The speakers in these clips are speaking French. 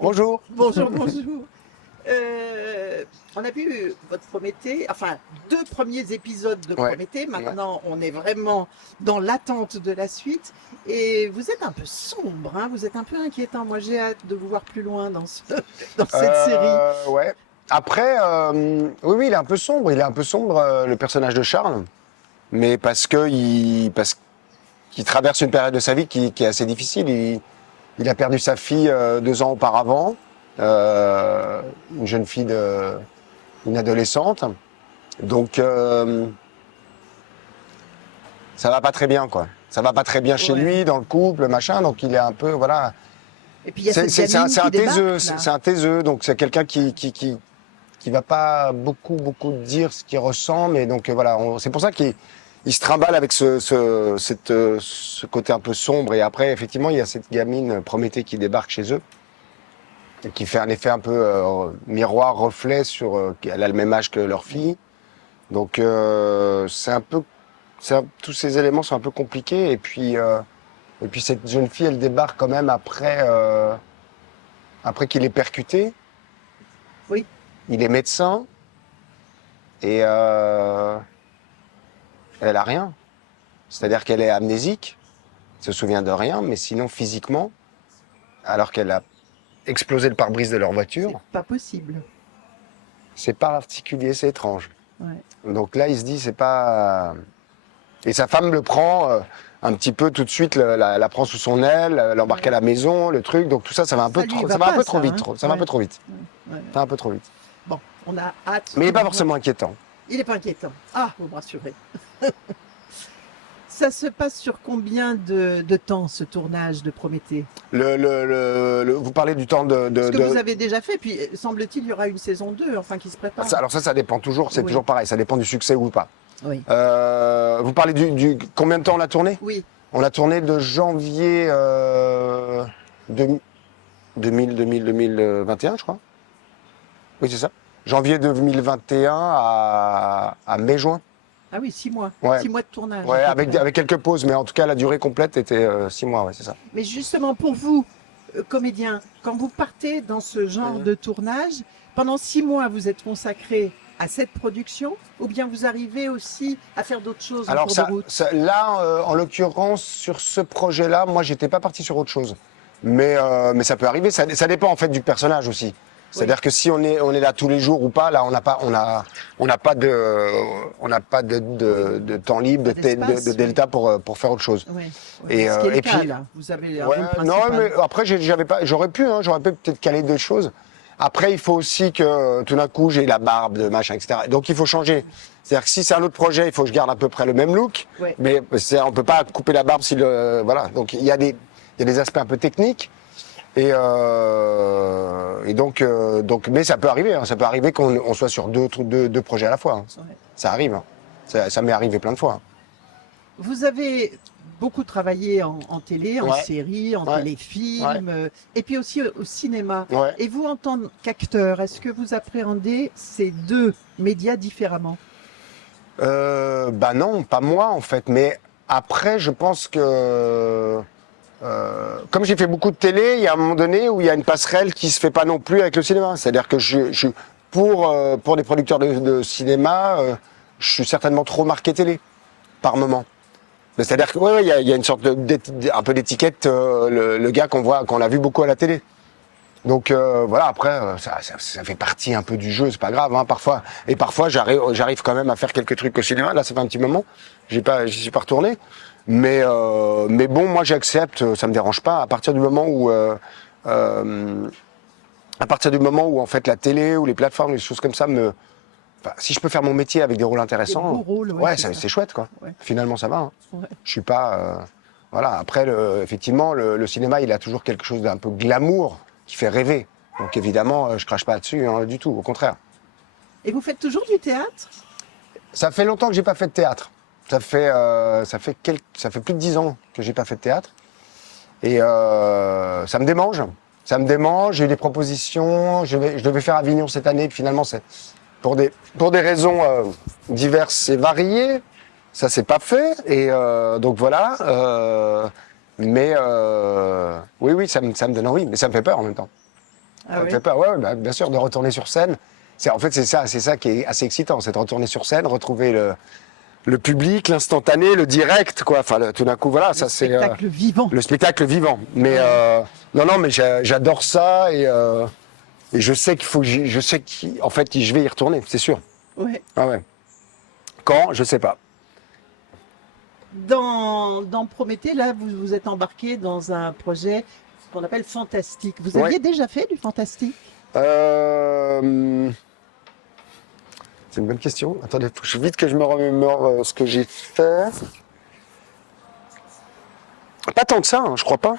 Bonjour. Bonjour, bonjour. On a vu votre Prométhée, enfin 2 premiers épisodes de Ouais, Prométhée. Maintenant, on est vraiment dans l'attente de la suite. Et vous êtes un peu sombre, hein, vous êtes un peu inquiétant. Moi, j'ai hâte de vous voir plus loin dans cette série. Ouais. Après, oui, il est un peu sombre. Il est un peu sombre, le personnage de Charles. Mais parce qu'il traverse une période de sa vie qui est assez difficile. Il a perdu sa fille 2 ans auparavant. Une jeune fille, une adolescente. Donc, ça va pas très bien, quoi. Ça va pas très bien chez Ouais. lui, dans le couple, machin. Donc, il est un peu, voilà. Et puis il y a cette gamine C'est qui un débarque, taiseux, là. c'est un taiseux, donc c'est quelqu'un qui va pas beaucoup dire ce qu'il ressent, mais donc voilà, c'est pour ça qu'il se trimballe avec ce côté un peu sombre. Et après, effectivement, il y a cette gamine Prométhée qui débarque chez eux, et qui fait un effet un peu miroir, reflet sur. Elle a le même âge que leur fille, donc c'est un peu, tous ces éléments sont un peu compliqués. Et puis cette jeune fille, elle débarque quand même après qu'il est percuté. Oui. Il est médecin et elle a rien. C'est-à-dire qu'elle est amnésique, se souvient de rien, mais sinon physiquement, alors qu'elle a explosé le pare-brise de leur C'est voiture, pas possible. c'est pas particulier, c'est étrange. Ouais. Donc là, il se dit, c'est pas. Et sa femme le prend un petit peu tout de suite, la prend sous son aile, l'embarque à la maison, le truc. Donc tout ça, ça va un peu Ça lui trop, va ça va un pas, peu trop ça, vite. hein. Ça va un peu Ouais. trop vite. Ouais. Ça va un peu trop vite. Bon, on a hâte. Mais il n'est de pas voir. forcément inquiétant. Il n'est pas inquiétant. Ah, vous me rassurez. Ça se passe sur combien de temps, ce tournage de Prométhée? Vous parlez du temps Ce que vous avez déjà fait, puis semble-t-il, il y aura une saison 2, enfin, qui se prépare. Alors ça dépend toujours, c'est Oui. toujours pareil, ça dépend du succès ou pas. Oui. Vous parlez combien de temps on a tourné? Oui. On a tourné de janvier 2021, je crois. Oui, c'est ça. Janvier 2021 à mai-juin. Ah oui, 6 mois. Ouais. 6 mois de tournage. Ouais, à peu près. avec quelques pauses, mais en tout cas, la durée complète était 6 mois, ouais, c'est ça. Mais justement, pour vous, comédien, quand vous partez dans ce genre de tournage, pendant 6 mois, vous êtes consacré à cette production, ou bien vous arrivez aussi à faire d'autres choses en Alors cours de route? là, en l'occurrence, sur ce projet-là, moi, j'étais pas parti sur autre chose. Mais ça peut arriver, ça dépend en fait du personnage aussi. C'est-à-dire que si on est là tous les jours ou pas, là on n'a pas de temps libre, Pas d'espace, de delta pour faire autre chose. Oui. Et, Ce qui est le et cas, puis- là. Vous avez un Ouais, rôle non, principal. mais après j'aurais pu peut-être caler d'autres choses. Après il faut aussi que tout d'un coup j'ai la barbe, de machin, etc. Donc il faut changer. C'est-à-dire que si c'est un autre projet, il faut que je garde à peu près le même look. Ouais. Mais on peut pas couper la barbe voilà. Donc il y a des aspects un peu techniques. Et donc, mais ça peut arriver. Ça peut arriver qu'on soit sur deux projets à la fois. Ouais. Ça arrive. Ça m'est arrivé plein de fois. Vous avez beaucoup travaillé en télé, en Ouais. série, en Ouais. téléfilm, et puis aussi au cinéma. Ouais. Et vous, en tant qu'acteur, est-ce que vous appréhendez ces 2 médias différemment? Bah non, pas moi en fait. Mais après, je pense que comme j'ai fait beaucoup de télé, il y a un moment donné où il y a une passerelle qui se fait pas non plus avec le cinéma. C'est-à-dire que pour des producteurs de cinéma, je suis certainement trop marqué télé par moment. Mais c'est-à-dire que il y a une sorte un peu d'étiquette, le gars qu'on a vu beaucoup à la télé. Donc voilà, après ça fait partie un peu du jeu, c'est pas grave, hein, parfois. Et parfois j'arrive quand même à faire quelques trucs au cinéma. Là, ça fait un petit moment, j'y suis pas retourné. Mais bon, moi j'accepte, ça me dérange pas. À partir du moment où en fait la télé ou les plateformes, les choses comme ça si je peux faire mon métier avec des rôles intéressants, beaux rôles, ouais, ouais, c'est ça. c'est chouette quoi. Ouais. Finalement ça va. Hein. Ouais. Je suis pas voilà. Après effectivement le cinéma il a toujours quelque chose d'un peu glamour qui fait rêver. Donc évidemment je crache pas dessus hein, du tout, au contraire. Et vous faites toujours du théâtre? Ça fait longtemps que j'ai pas fait de théâtre. Ça fait plus de 10 ans que j'ai pas fait de théâtre. Et ça me démange. Ça me démange. J'ai eu des propositions. Je devais faire Avignon cette année. Puis finalement, c'est pour des raisons diverses et variées. Ça s'est pas fait. Et donc voilà. Mais oui, ça me donne envie. Mais ça me fait peur en même temps. Ah Ça me oui. fait peur, ouais, bah, bien sûr, de retourner sur scène. En fait, c'est ça qui est assez excitant, c'est de retourner sur scène, retrouver le public, l'instantané, le direct, quoi. Enfin, tout d'un coup, voilà, Le ça c'est spectacle vivant. le spectacle vivant. Mais non, mais j'adore ça et je sais qu'il faut, je sais qu'en fait, je vais y retourner, c'est sûr. Ouais. Ah ouais. Quand, je sais pas. Dans Prométhée, là, vous vous êtes embarqué dans un projet qu'on appelle fantastique. Vous Ouais. aviez déjà fait du fantastique? C'est une bonne question. Attendez, faut vite que je me remémore ce que j'ai fait. Pas tant que ça, hein, je crois pas.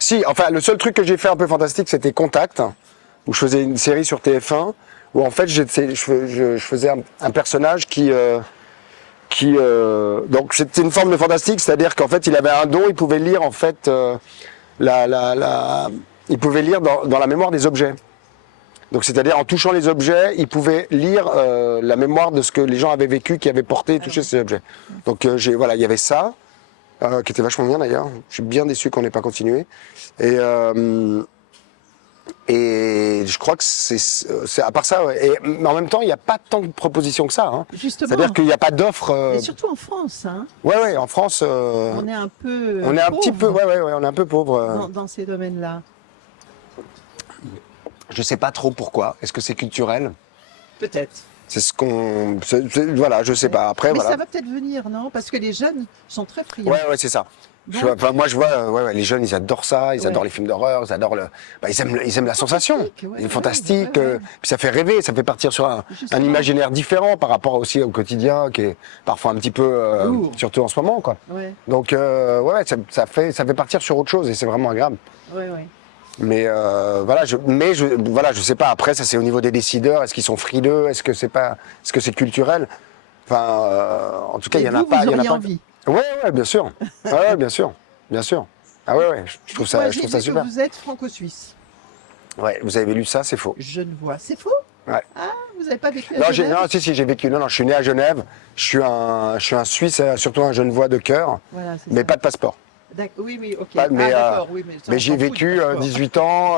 Si, enfin, le seul truc que j'ai fait un peu fantastique, c'était Contact, où je faisais une série sur TF1, où en fait, je faisais un personnage donc c'était une forme de fantastique, c'est-à-dire qu'en fait, il avait un don, il pouvait lire en fait il pouvait lire dans la mémoire des objets. Donc c'est-à-dire en touchant les objets, il pouvait lire la mémoire de ce que les gens avaient vécu, qui avaient porté et touché ces objets. Donc voilà, il y avait ça, qui était vachement bien d'ailleurs. Je suis bien déçu qu'on n'ait pas continué. Et je crois que c'est à part ça, ouais. Mais en même temps, il n'y a pas tant de propositions que ça. Hein. Justement. C'est-à-dire qu'il n'y a pas d'offres. Et surtout en France, hein. Ouais, en France. On est un peu. On est un petit peu, pauvre ouais, on est un peu pauvre. dans ces domaines-là. Je sais pas trop pourquoi. Est-ce que c'est culturel? Peut-être. C'est ce qu'on, voilà, je sais pas. Après, Mais voilà. ça va peut-être venir, non? Parce que les jeunes sont très friands. Ouais, c'est ça. Donc- Enfin, moi, je vois, les jeunes, ils adorent ça, ils adorent les films d'horreur, ils adorent ils aiment la sensation. Fantastique, ouais, C'est fantastique. ouais. Puis ça fait rêver, ça fait partir sur un Justement. imaginaire différent par rapport aussi au quotidien, qui est parfois un petit peu, Lourd. surtout en ce moment, quoi. Ouais, Donc, ça fait partir sur autre chose et c'est vraiment agréable. ouais. Mais voilà, je sais pas. Après, ça c'est au niveau des décideurs. Est-ce qu'ils sont frileux? Est-ce que c'est culturel? Enfin, en tout cas, il y en a vous, pas. vous Il y en a auriez pas. envie. Ouais, bien sûr. Ouais, bien sûr. Ah ouais, je trouve ça, Moi, je j'ai trouve ça vu super. que vous êtes franco-suisse. Ouais, vous avez lu ça, c'est faux. Je ne vois. C'est faux? Ouais. Ah, vous n'avez pas vécu à Non, Genève? non, si, j'ai vécu. Non, je suis né à Genève. Je suis un Suisse, surtout un Genevois de cœur, Voilà, c'est mais ça. pas de passeport. Oui, ok. Pas- mais, d'accord, oui, ça, Mais on j'y ai s'en fout du vécu passeport. 18 ans.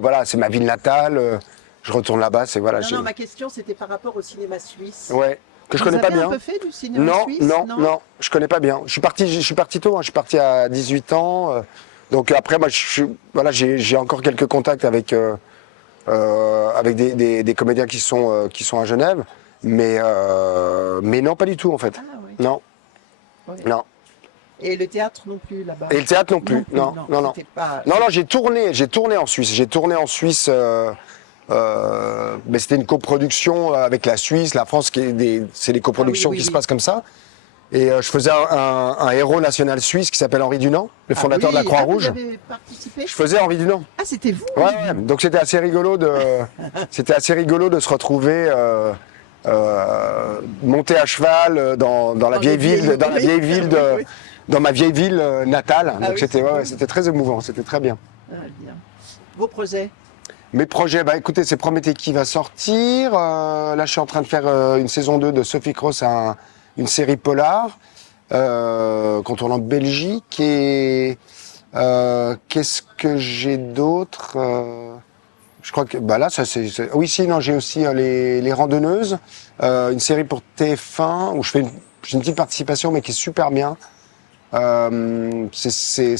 Voilà, c'est ma ville natale. Je retourne là-bas. C'est voilà. Non, ma question, c'était par rapport au cinéma suisse. Ouais, que je Vous connais pas avez bien. un peu fait du cinéma Non, suisse? non, je connais pas bien. Je suis parti tôt. Hein, je suis parti à 18 ans. Donc après, moi, j'ai encore quelques contacts avec des comédiens qui sont à Genève, mais non, pas du tout en fait. Ah, oui. Non, Ouais. non. Et le théâtre non plus là-bas? Et le théâtre non plus. Non. c'était pas- Non, j'ai tourné en Suisse. J'ai tourné en Suisse. Mais c'était une coproduction avec la Suisse, la France, c'est des coproductions qui se passent comme ça. Et je faisais un héros national suisse qui s'appelle Henri Dunant, le fondateur de la Croix-Rouge. Vous avez participé? Je faisais Henri Dunant. Ah, c'était vous? Ouais. Donc c'était assez rigolo de se retrouver monté à cheval dans la vieille ville, dans ma vieille ville natale. Ah Donc oui, c'était c'est cool. c'était très émouvant, c'était très bien. Ah, bien. Vos projets? Mes projets, écoutez, c'est Prométhée qui va sortir. Là, je suis en train de faire une saison 2 de Sophie Cross, une série polar qu'on tourne en Belgique. Et qu'est-ce que j'ai d'autre Je crois que là, ça c'est. Oui, non, j'ai aussi les randonneuses, une série pour TF1 où j'ai une petite participation, mais qui est super bien. C'est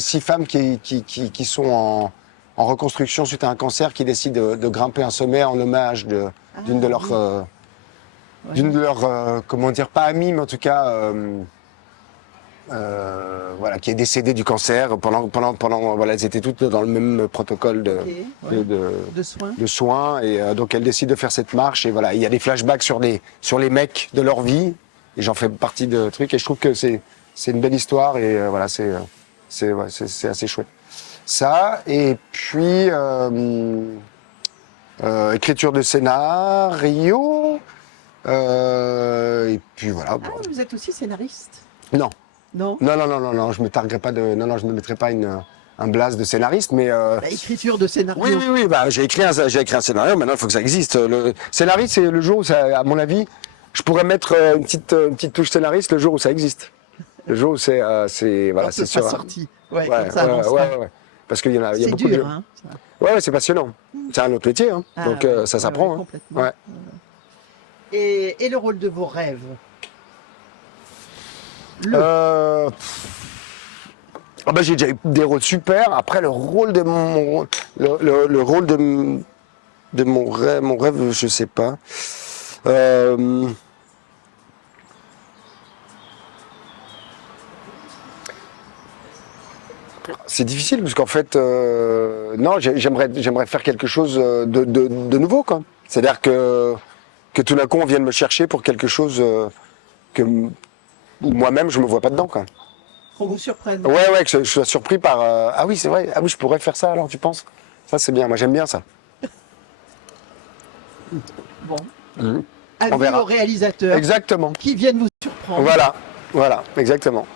6 femmes qui sont en reconstruction suite à un cancer, qui décident de grimper un sommet en hommage d'une de leurs, comment dire, pas amies, mais en tout cas, qui est décédée du cancer pendant, elles étaient toutes dans le même protocole de soins, et donc elles décident de faire cette marche, et voilà, il y a des flashbacks sur les mecs de leur vie, et j'en fais partie de trucs, et je trouve que c'est une belle histoire, et c'est assez chouette. Ça, et puis écriture de scénario, et puis voilà. Ah, vous êtes aussi scénariste? Non, Non? je me targuerai pas je me mettrai pas un blaze de scénariste, mais Écriture de scénario. oui, j'ai écrit un scénario. Maintenant, il faut que ça existe. Le scénariste, c'est le jour où ça, à mon avis, je pourrais mettre une petite touche scénariste le jour où ça existe. Le jour où c'est Quand c'est ce sera sûr. sorti. Ouais, comme ça avancera. parce qu'il y a C'est beaucoup dur, de... hein, ça. Ouais, c'est passionnant. C'est un autre métier, hein. Ah, Donc ouais, ça ouais, s'apprend. ouais, Hein. complètement. Ouais. Et le rôle de vos rêves? Ah bah, j'ai déjà eu des rôles super. Après, le rôle de le rôle de mon rêve, je sais pas. C'est difficile parce qu'en fait, non, j'aimerais faire quelque chose de nouveau, quoi. C'est-à-dire que tout d'un coup, on vienne me chercher pour quelque chose où moi-même, je me vois pas dedans, quoi. Qu'on vous surprenne. Ouais, que je sois surpris par. Ah oui, c'est vrai. Ah oui, je pourrais faire ça alors, tu penses? Ça, c'est bien. Moi, j'aime bien ça. Bon. On Avis verra. aux réalisateurs Exactement. qui viennent vous surprendre. Voilà, exactement.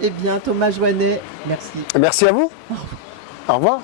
Eh bien, Thomas Joannet, merci. Merci à vous. Au revoir.